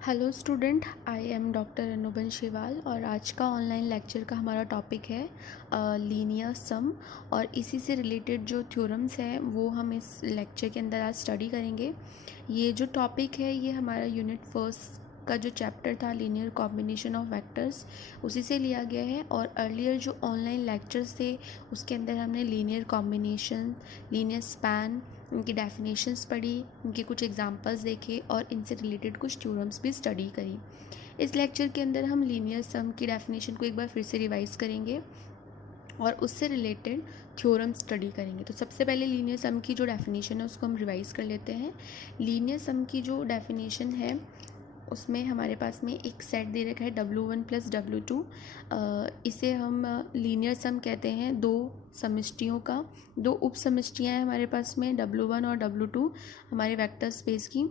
Hello student, I am doctor Anuban Shival और आज का ऑनलाइन लेक्चर का हमारा टॉपिक है लीनियर सम। और इसी से रिलेटेड जो थ्योरम्स हैं वो हम इस लेक्चर के अंदर आज स्टडी करेंगे। ये जो टॉपिक है ये हमारा यूनिट फर्स्ट का जो चैप्टर था लीनियर कॉम्बिनेशन ऑफ वेक्टर्स उसी से लिया गया है। और अर्लियर जो ऑनलाइन लेक्चर्स थे उसके अंदर हमने लीनियर कॉम्बिनेशन, लीनियर स्पैन, उनकी डेफिनेशंस पढ़ी, उनके कुछ एग्जांपल्स देखे और इनसे रिलेटेड कुछ थ्योरम्स भी स्टडी करी। इस लेक्चर के अंदर हम लीनियर सम की डेफिनेशन को एक बार फिर से रिवाइज करेंगे और उससे रिलेटेड थ्योरम स्टडी करेंगे। तो सबसे पहले लीनियर सम की जो डेफिनेशन है उसको हम रिवाइज कर लेते हैं। लीनियर सम की जो डेफिनेशन है उसमें हमारे पास में एक सेट दे रखा है W1 प्लस W2। इसे हम लीनियर सम कहते हैं दो समष्टियों का। दो उप समष्टियाँ हैं हमारे पास में W1 और W2 हमारे वेक्टर स्पेस की,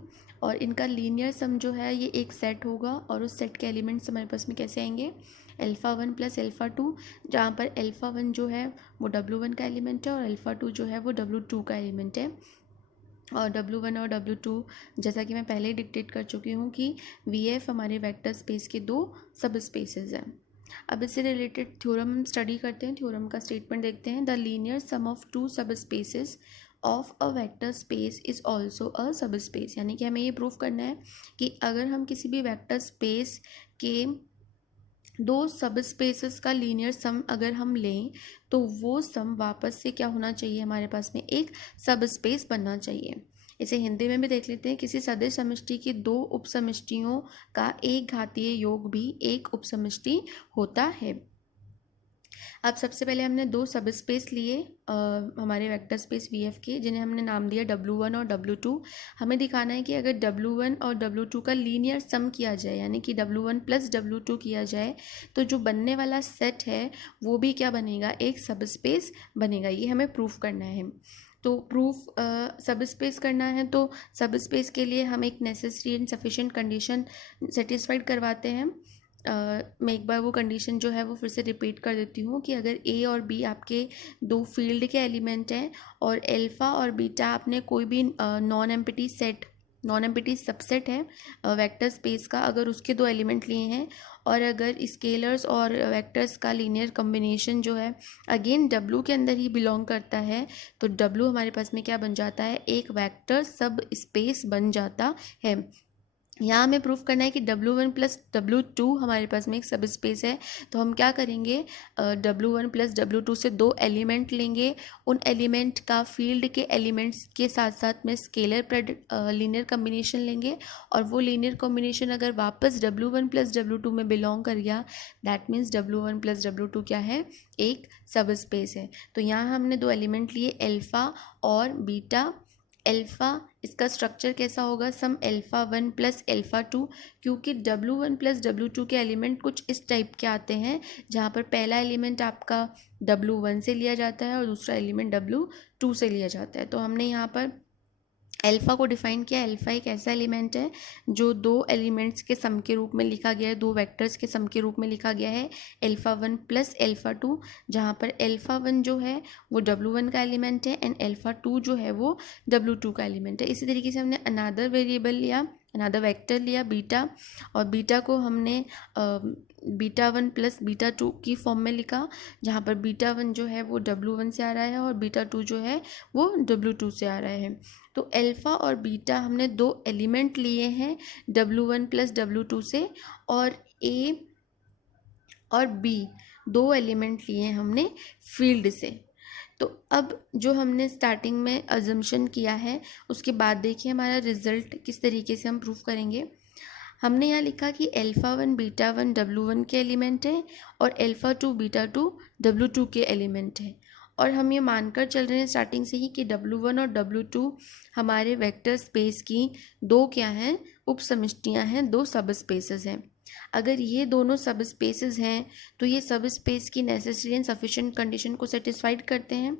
और इनका लीनियर सम जो है ये एक सेट होगा और उस सेट के एलिमेंट्स हमारे पास में कैसे आएंगे, अल्फ़ा 1 प्लस अल्फ़ा 2, जहाँ पर अल्फ़ा 1 जो है वो W1 का एलिमेंट है और अल्फ़ा 2 जो है वो W2 का एलिमेंट है। और W1 और W2 जैसा कि मैं पहले ही डिक्टेट कर चुकी हूँ कि VF हमारे वेक्टर स्पेस के दो सब स्पेसेस हैं। अब इससे रिलेटेड थ्योरम हम स्टडी करते हैं। थ्योरम का स्टेटमेंट देखते हैं। The linear sum of two subspaces of a vector space is also a subspace. यानी कि हमें ये प्रूव करना है कि अगर हम किसी भी वेक्टर स्पेस के दो सब स्पेसेस का लीनियर सम अगर हम लें तो वो सम वापस से क्या होना चाहिए, हमारे पास में एक सब स्पेस बनना चाहिए। इसे हिंदी में भी देख लेते हैं। किसी सदिश समष्टि की दो उपसमष्टियों का एक घातीय योग भी एक उपसमष्टि होता है। अब सबसे पहले हमने दो सब स्पेस लिए हमारे वेक्टर स्पेस VF के, जिन्हें हमने नाम दिया W1 और W2। हमें दिखाना है कि अगर W1 और W2 का लीनियर सम किया जाए यानी कि W1 प्लस W2 किया जाए तो जो बनने वाला सेट है वो भी क्या बनेगा, एक सब स्पेस बनेगा। ये हमें प्रूफ करना है। तो प्रूफ सब स्पेस करना है तो सब स्पेस के लिए हम एक necessary and sufficient condition satisfied करवाते हैं। मैं एक बार वो कंडीशन जो है वो फिर से रिपीट कर देती हूँ कि अगर A और B आपके दो फील्ड के एलिमेंट हैं और अल्फ़ा और बीटा आपने कोई भी नॉन एम्प्टी सबसेट है वेक्टर स्पेस का, अगर उसके दो एलिमेंट लिए हैं और अगर स्केलर्स और वेक्टर्स का लीनियर कॉम्बिनेशन जो है अगेन W के अंदर ही बिलोंग करता है, तो W हमारे पास में क्या बन जाता है, एक वेक्टर सब स्पेस बन जाता है। यहाँ हमें प्रूफ करना है कि W1 प्लस W2 हमारे पास में एक सब स्पेस है। तो हम क्या करेंगे, W1 प्लस W2 से दो एलिमेंट लेंगे, उन एलिमेंट का फील्ड के एलिमेंट्स के साथ साथ में स्केलर लीनियर कॉम्बिनेशन लेंगे, और वो लीनियर कॉम्बिनेशन अगर वापस W1 प्लस W2 में बिलोंग कर गया, that means W1 plus W2 क्या है, एक सब स्पेस है। तो यहाँ हमने दो एलिमेंट लिए अल्फ़ा और बीटा। अल्फ़ा, इसका स्ट्रक्चर कैसा होगा, सम अल्फ़ा 1 प्लस अल्फ़ा 2, क्योंकि W1 प्लस W2 के एलिमेंट कुछ इस टाइप के आते हैं जहाँ पर पहला एलिमेंट आपका W1 से लिया जाता है और दूसरा एलिमेंट W2 से लिया जाता है। तो हमने यहाँ पर अल्फ़ा को डिफाइन किया। अल्फ़ा एक ऐसा एलिमेंट है जो दो एलिमेंट्स के सम के रूप में लिखा गया है, दो वेक्टर्स के सम के रूप में लिखा गया है, अल्फ़ा 1 प्लस अल्फ़ा 2, जहाँ पर अल्फ़ा 1 जो है वो W1 का एलिमेंट है एंड अल्फ़ा 2 जो है वो W2 का एलिमेंट है। इसी तरीके से हमने अनदर वेरिएबल लिया, अनदर वेक्टर लिया बीटा, और बीटा को हमने β1 प्लस β2 की फॉर्म में लिखा, जहाँ पर β1 जो है वो W1 से आ रहा है और β2 जो है वो W2 से आ रहा है। तो अल्फ़ा और बीटा हमने दो एलिमेंट लिए हैं W1 प्लस W2 से, और A और B दो एलिमेंट लिए हैं हमने फील्ड से। तो अब जो हमने स्टार्टिंग में अजम्पशन किया है उसके बाद देखिए हमारा रिजल्ट किस तरीके से हम प्रूफ करेंगे। हमने यहाँ लिखा कि अल्फ़ा 1 β1 W1 के एलिमेंट है और अल्फ़ा 2 β2 W2 के एलिमेंट है, और हम ये मानकर चल रहे हैं स्टार्टिंग से ही कि W1 और W2 हमारे वेक्टर स्पेस की दो क्या हैं, उप समष्टियाँ हैं, दो सब स्पेसेस हैं। अगर ये दोनों सब स्पेसेस हैं तो ये सब स्पेस की नेसेसरी एंड सफिशिएंट कंडीशन को सेटिस्फाइड करते हैं।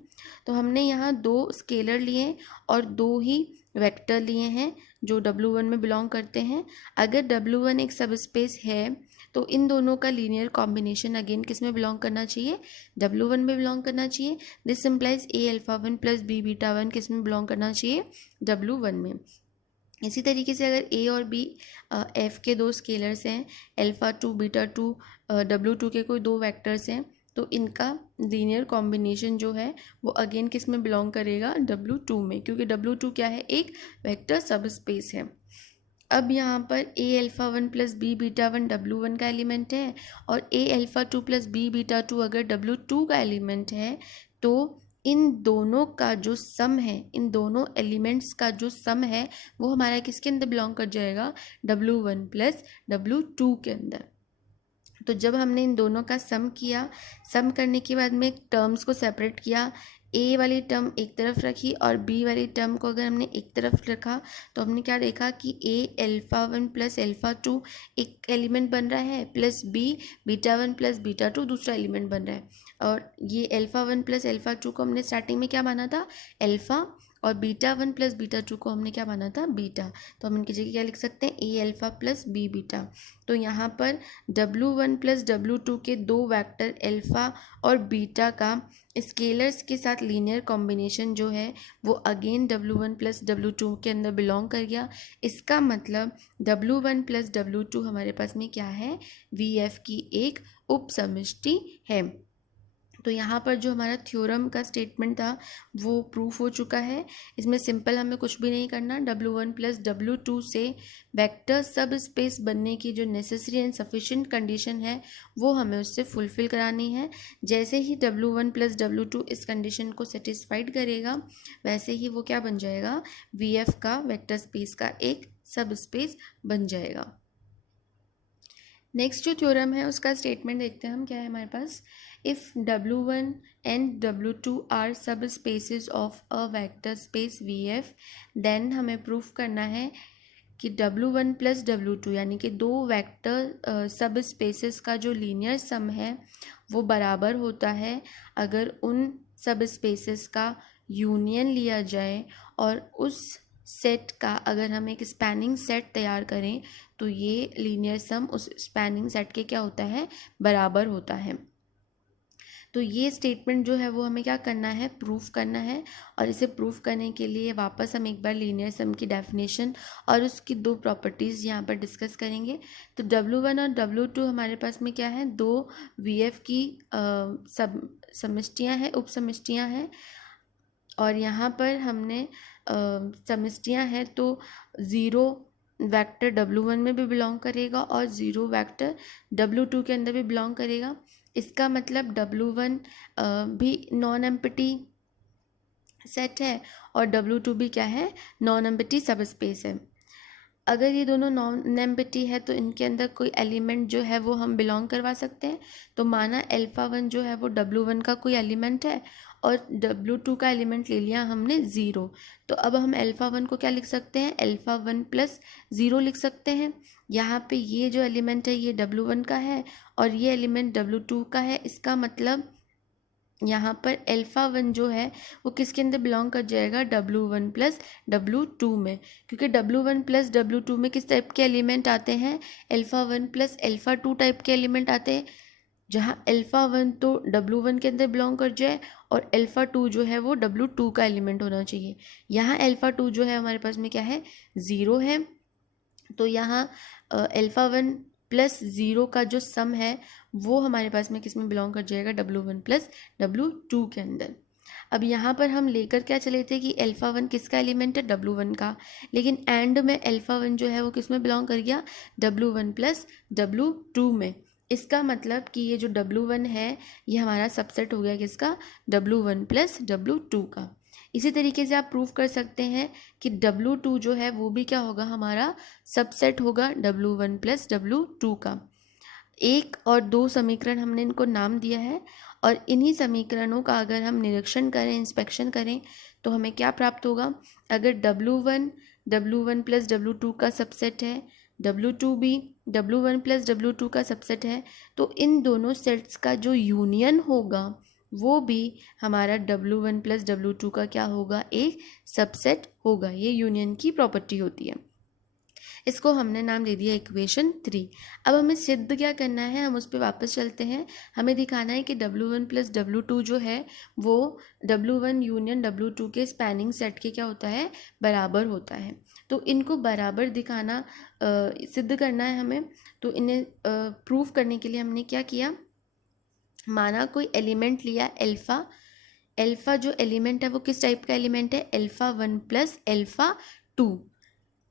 तो हमने यहाँ दो स्केलर लिए और दो ही वेक्टर लिए हैं जो W1 में बिलोंग करते हैं। अगर W1 एक सब स्पेस है तो इन दोनों का लीनियर कॉम्बिनेशन अगेन किस में बिलोंग करना चाहिए, W1 में बिलोंग करना चाहिए। This implies A alpha 1 plus B beta 1 किस में बिलोंग करना चाहिए, W1 में। इसी तरीके से अगर ए और बी एफ के दो स्केलर्स हैं, alpha two beta two W two के कोई दो वेक्टर्स हैं, तो इनका लीनियर कॉम्बिनेशन जो है वो अगेन किस में बिलोंग करेगा, डब्ल्यू टू में, क्योंकि डब्ल्यू टू क्या है, एक वेक्टर सब स्पेस है। अब यहाँ पर A alpha one plus B beta one W one का एलिमेंट है, और A alpha two plus B beta two अगर डब्ल्यू टू का एलिमेंट है, तो इन दोनों का जो सम है, इन दोनों एलिमेंट्स का जो सम है वो हमारा किसके अंदर बिलोंग कर जाएगा, W one plus W to के अंदर। तो जब हमने इन दोनों का सम किया, सम करने के बाद में टर्म्स को सेपरेट किया, ए वाली टर्म एक तरफ रखी और बी वाली टर्म को अगर हमने एक तरफ रखा, तो हमने क्या देखा कि A alpha one plus alpha two एक एलिमेंट बन रहा है, plus B beta one plus beta two दूसरा एलिमेंट बन रहा है। और ये alpha one plus alpha two को हमने स्टार्टिंग में क्या माना था, अल्फ़ा, और beta one plus beta two को हमने क्या माना था, बीटा। तो हम इनकी जगह क्या लिख सकते हैं, ए अल्फ़ा प्लस बी बीटा। तो यहाँ पर W one plus W to के दो वेक्टर अल्फ़ा और बीटा का स्केलर्स के साथ लीनियर कॉम्बिनेशन जो है वो again W one plus W to के अंदर बिलोंग कर गया। इसका मतलब W one plus W to हमारे पास में क्या है, वी एफ की एक उपसमष्टि है। तो यहाँ पर जो हमारा थ्योरम का स्टेटमेंट था वो प्रूफ हो चुका है। इसमें सिंपल हमें कुछ भी नहीं करना, W one plus W to से वेक्टर सब स्पेस बनने की जो नेसेसरी एंड सफिशिएंट कंडीशन है वो हमें उससे फुलफिल करानी है। जैसे ही W one plus W two इस कंडीशन को सेटिस्फाइड करेगा, वैसे ही वो क्या बन जाएगा, वी एफ का वेक्टर स्पेस का एक सब स्पेस बन जाएगा। नेक्स्ट जो थ्योरम है उसका स्टेटमेंट देखते हैं हम, क्या है हमारे पास, if W1 and W2 are subspaces of a vector space VF, then हमें प्रूफ करना है कि W1 प्लस W2 यानी कि दो वेक्टर सब स्पेसेस का जो लीनियर सम है वो बराबर होता है अगर उन सब स्पेसेस का यूनियन लिया जाए, और उस सेट का अगर हम एक स्पैनिंग सेट तैयार करें तो ये लीनियर सम उस स्पैनिंग सेट के क्या होता है, बराबर होता है। तो ये स्टेटमेंट जो है वो हमें क्या करना है, प्रूफ करना है। और इसे प्रूफ करने के लिए वापस हम एक बार लीनियर सम की डेफिनेशन और उसकी दो प्रॉपर्टीज़ यहाँ पर डिस्कस करेंगे। तो W1 और W2 हमारे पास में क्या है, दो VF की सब समष्टियाँ हैं, उप समष्टियाँ हैं। और यहाँ पर हमने समष्टियाँ हैं तो ज़ीरो वेक्टर W1 में भी बिलोंग करेगा और ज़ीरो वेक्टर W2 के अंदर भी बिलोंग करेगा। इसका मतलब W1 भी नॉन एम्प्टी सेट है और W2 भी क्या है, नॉन एम्प्टी सब स्पेस है। अगर ये दोनों नॉन एम्प्टी है तो इनके अंदर कोई एलिमेंट जो है वो हम बिलोंग करवा सकते हैं। तो माना अल्फ़ा वन जो है वो W1 का कोई एलिमेंट है और W2 का एलिमेंट ले लिया हमने ज़ीरो, तो अब हम अल्फ़ा वन को क्या लिख सकते हैं, अल्फ़ा वन प्लस ज़ीरो लिख सकते हैं। यहाँ पे ये जो एलिमेंट है ये W1 का है और ये एलिमेंट W2 का है। इसका मतलब यहाँ पर अल्फ़ा वन जो है वो किसके अंदर बिलोंग कर जाएगा, W1 प्लस W2 में, क्योंकि W1 प्लस W2 में किस टाइप के एलिमेंट आते हैं, alpha one plus alpha to type के एलिमेंट आते हैं, जहाँ अल्फ़ा वन तो W1 के अंदर बिलोंग कर जाए और अल्फ़ा टू जो है वो W2 का एलिमेंट होना चाहिए। यहाँ अल्फ़ा टू जो है हमारे पास में क्या है, ज़ीरो है। तो यहाँ अल्फ़ा वन प्लस ज़ीरो का जो सम है वो हमारे पास में किस में बिलोंग कर जाएगा, W1 प्लस W2 के अंदर। अब यहाँ पर हम लेकर क्या चले थे कि अल्फ़ा वन किसका एलिमेंट है, W1 का, लेकिन एंड में अल्फ़ा वन जो है वो किस में बिलोंग कर गया, W1 प्लस W2 में। इसका मतलब कि ये जो W1 है ये हमारा सबसेट हो गया किसका, W1 प्लस W2 का। इसी तरीके से आप प्रूव कर सकते हैं कि W2 जो है वो भी क्या होगा, हमारा सबसेट होगा W1 प्लस W2 का। एक और दो समीकरण हमने इनको नाम दिया है और इन्हीं समीकरणों का अगर हम निरीक्षण करें, इंस्पेक्शन करें, तो हमें क्या प्राप्त होगा, अगर W1 प्लस W2 का सबसेट है, W2 भी W1 प्लस W2 का सबसेट है, तो इन दोनों सेट्स का जो यूनियन होगा वो भी हमारा W1 प्लस W2 का क्या होगा, एक सबसेट होगा। ये यूनियन की प्रॉपर्टी होती है। इसको हमने नाम दे दिया इक्वेशन 3। अब हमें सिद्ध क्या करना है, हम उस पर वापस चलते हैं। हमें दिखाना है कि W1 प्लस W2 जो है वो W1 यूनियन W2 के स्पैनिंग सेट के क्या होता है, बराबर होता है। तो इनको बराबर दिखाना सिद्ध करना है हमें। तो इन्हें प्रूफ करने के लिए हमने क्या किया, माना कोई एलिमेंट लिया अल्फ़ा। अल्फ़ा जो एलिमेंट है वो किस टाइप का एलिमेंट है, alpha 1 plus alpha 2।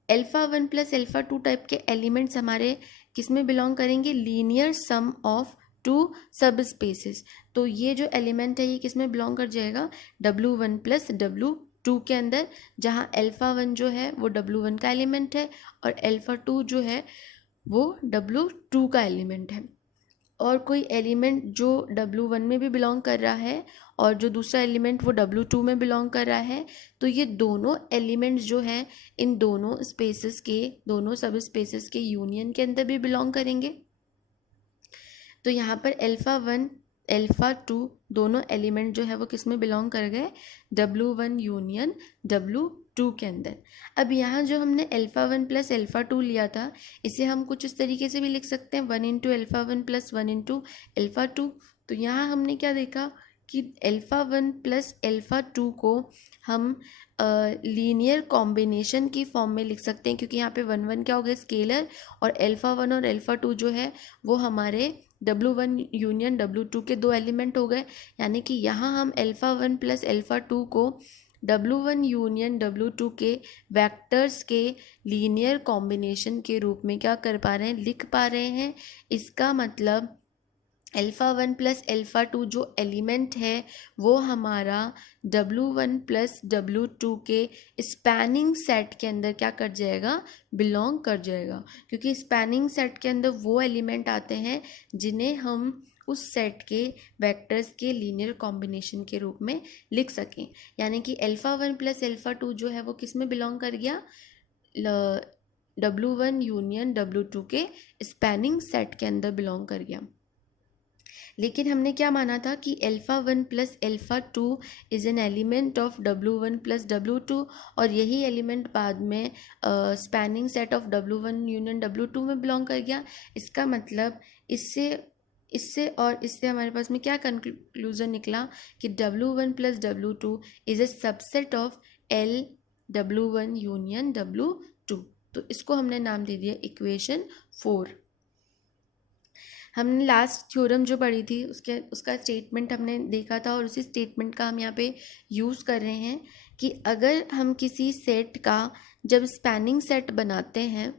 Alpha 1 plus alpha 2 type के एलिमेंट्स हमारे किस में बिलोंग करेंगे, लीनियर सम ऑफ टू सब स्पेसिस। तो ये जो एलिमेंट है ये किस में बिलोंग कर जाएगा, W1 प्लस W2 के अंदर, जहाँ अल्फ़ा 1 जो है वो W1 का एलिमेंट है और अल्फ़ा 2 जो है वो W2 का एलिमेंट है। और कोई एलिमेंट जो W1 में भी बिलोंग कर रहा है और जो दूसरा एलिमेंट वो W2 में बिलोंग कर रहा है, तो ये दोनों एलिमेंट्स जो हैं इन दोनों स्पेसेस के, दोनों सब स्पेसेस के यूनियन के अंदर भी बिलोंग करेंगे। तो यहाँ पर अल्फ़ा 1 अल्फ़ा 2 दोनों एलिमेंट जो है वो किस में बिलोंग कर गए, W1 यूनियन W2 के अंदर। अब यहाँ जो हमने अल्फ़ा 1 प्लस अल्फ़ा 2 लिया था, इसे हम कुछ इस तरीके से भी लिख सकते हैं, 1 into alpha 1 plus 1 into alpha 2। तो यहाँ हमने क्या देखा कि अल्फ़ा 1 प्लस अल्फ़ा 2 को हम लीनियर कॉम्बिनेशन की फॉर्म में लिख सकते हैं, क्योंकि यहाँ पे 1 1 क्या हो गया, स्केलर, और अल्फ़ा 1 और अल्फ़ा 2 जो है वो हमारे W1 यूनियन W2 के दो एलिमेंट हो गए। यानी कि यहाँ हम अल्फ़ा 1 प्लस अल्फ़ा 2 को W1 यूनियन W2 के वेक्टर्स के लीनियर कॉम्बिनेशन के रूप में क्या कर पा रहे हैं, लिख पा रहे हैं। इसका मतलब अल्फ़ा 1 प्लस अल्फ़ा 2 जो एलिमेंट है वो हमारा W1 प्लस W2 के स्पैनिंग सेट के अंदर क्या कर जाएगा, बिलोंग कर जाएगा, क्योंकि स्पैनिंग सेट के अंदर वो एलिमेंट आते हैं जिन्हें हम उस सेट के वेक्टर्स के लीनियर कॉम्बिनेशन के रूप में लिख सकें। यानी कि अल्फ़ा 1 प्लस अल्फ़ा 2 जो है वो किस में बिलोंग कर गया, W1 यूनियन W2 के स्पैनिंग सेट के अंदर बिलोंग कर गया। लेकिन हमने क्या माना था कि alpha 1 plus alpha 2 is an element of W1 plus W2, और यही एलिमेंट बाद में spanning set of W1 union W2 में बिलोंग कर गया। इसका मतलब इससे इससे हमारे पास में क्या कंक्लूजन निकला कि W1 plus W2 is a subset of W1 union W2। तो इसको हमने नाम दे दिया इक्वेशन 4। हमने लास्ट थ्योरम जो पढ़ी थी उसका स्टेटमेंट हमने देखा था, और उसी स्टेटमेंट का हम यहाँ पे यूज़ कर रहे हैं कि अगर हम किसी सेट का जब स्पैनिंग सेट बनाते हैं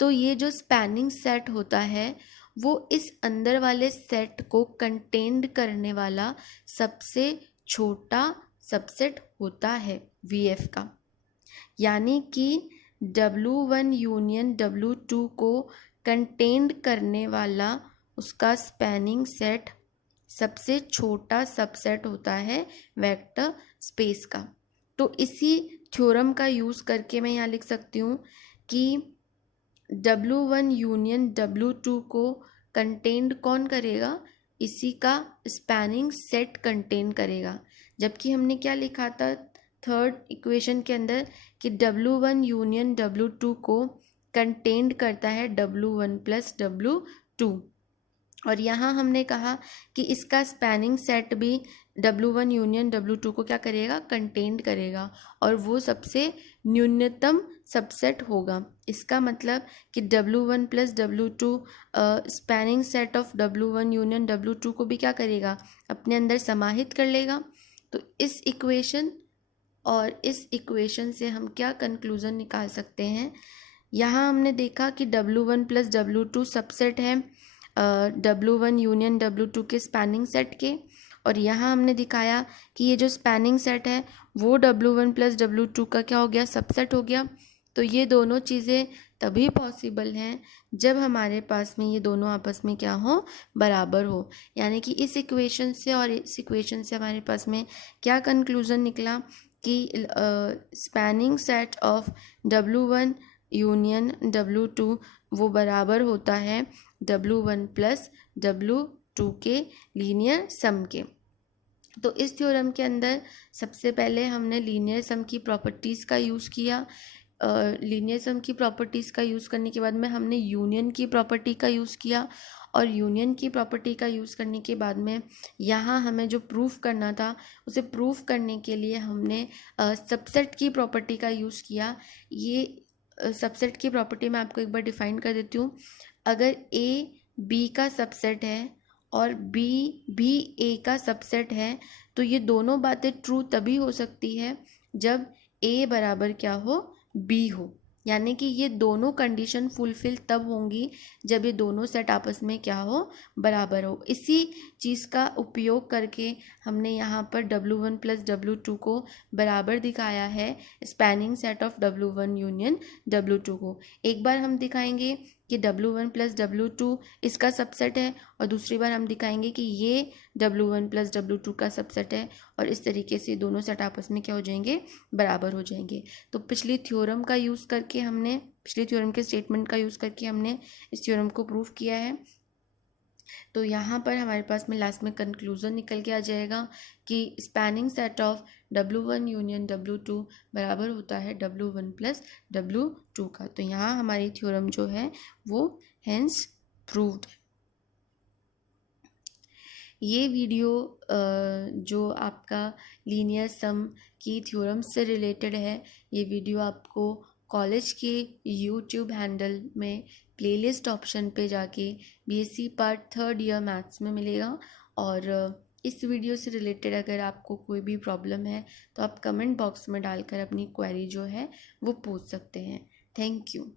तो ये जो स्पैनिंग सेट होता है वो इस अंदर वाले सेट को कंटेन्ड करने वाला सबसे छोटा सबसेट होता है VF का। यानी कि W1 यूनियन W2 को कंटेन्ड करने वाला उसका स्पैनिंग सेट सबसे छोटा सबसेट होता है वेक्टर स्पेस का। तो इसी थ्योरम का यूज़ करके मैं यहाँ लिख सकती हूँ कि W1 यूनियन W2 को कंटेन्ड कौन करेगा, इसी का स्पैनिंग सेट कंटेन करेगा। जबकि हमने क्या लिखा था थर्ड इक्वेशन के अंदर कि W1 यूनियन W2 को कंटेन्ड करता है W1 प्लस W2, और यहाँ हमने कहा कि इसका स्पैनिंग सेट भी W1 यूनियन W2 को क्या करेगा, कंटेन्ड करेगा, और वो सबसे न्यूनतम सबसेट होगा। इसका मतलब कि W1 plus W2 spanning set of W1 union W2 को भी क्या करेगा, अपने अंदर समाहित कर लेगा। तो इस इक्वेशन और इस इक्वेशन से हम क्या कंक्लूज़न निकाल सकते हैं, यहाँ हमने देखा कि W1 प्लस W2 सबसेट है W1 यूनियन W2 के स्पैनिंग सेट के, और यहाँ हमने दिखाया कि ये जो स्पैनिंग सेट है वो W1 प्लस W2 का क्या हो गया, सबसेट हो गया। तो ये दोनों चीज़ें तभी पॉसिबल हैं जब हमारे पास में ये दोनों आपस में क्या हो, बराबर हो। यानी कि इस इक्वेशन से और इस इक्वेशन से हमारे पास में क्या कंक्लूज़न निकला कि spanning set of W1 union W2 वो बराबर होता है W1 प्लस W2 के लीनियर सम के। तो इस थ्योरम के अंदर सबसे पहले हमने लीनियर सम की प्रॉपर्टीज़ का यूज़ किया। लीनियर सम की प्रॉपर्टीज़ का यूज़ करने के बाद में हमने यूनियन की प्रॉपर्टी का यूज़ किया, और यूनियन की प्रॉपर्टी का यूज़ करने के बाद में यहाँ हमें जो प्रूफ करना था उसे प्रूफ करने के लिए हमने सबसेट की प्रॉपर्टी का यूज़ किया। ये सबसेट की प्रॉपर्टी मैं आपको एक बार डिफाइन कर देती हूँ। अगर ए बी का सबसेट है और बी भी ए का सबसेट है तो ये दोनों बातें ट्रू तभी हो सकती है जब ए बराबर क्या हो, बी हो। यानी कि ये दोनों कंडीशन फुलफिल तब होंगी जब ये दोनों सेट आपस में क्या हो, बराबर हो। इसी चीज़ का उपयोग करके हमने यहाँ पर W1 प्लस W2 को बराबर दिखाया है spanning set of W1 union W2 को। एक बार हम दिखाएंगे कि W1 प्लस W2 इसका सबसेट है और दूसरी बार हम दिखाएंगे कि ये W1 प्लस W2 का सबसेट है, और इस तरीके से दोनों सेट आपस में क्या हो जाएंगे, बराबर हो जाएंगे। तो पिछली थ्योरम के स्टेटमेंट का यूज़ करके हमने इस थ्योरम को प्रूव किया है। तो यहाँ पर हमारे पास में लास्ट में कंक्लूजन निकल के आ जाएगा कि spanning set of W1 union W2 बराबर होता है W1 प्लस W2 का। तो यहाँ हमारी थ्योरम जो है वो हेंस प्रूव्ड है। ये वीडियो जो आपका लीनियर सम की थ्योरम से रिलेटेड है, ये वीडियो आपको कॉलेज के यूट्यूब हैंडल में प्लेलिस्ट ऑप्शन पे जाके BSc part 3rd year maths में मिलेगा। और इस वीडियो से रिलेटेड अगर आपको कोई भी प्रॉब्लम है तो आप कमेंट बॉक्स में डालकर अपनी क्वेरी जो है वो पूछ सकते हैं। Thank you.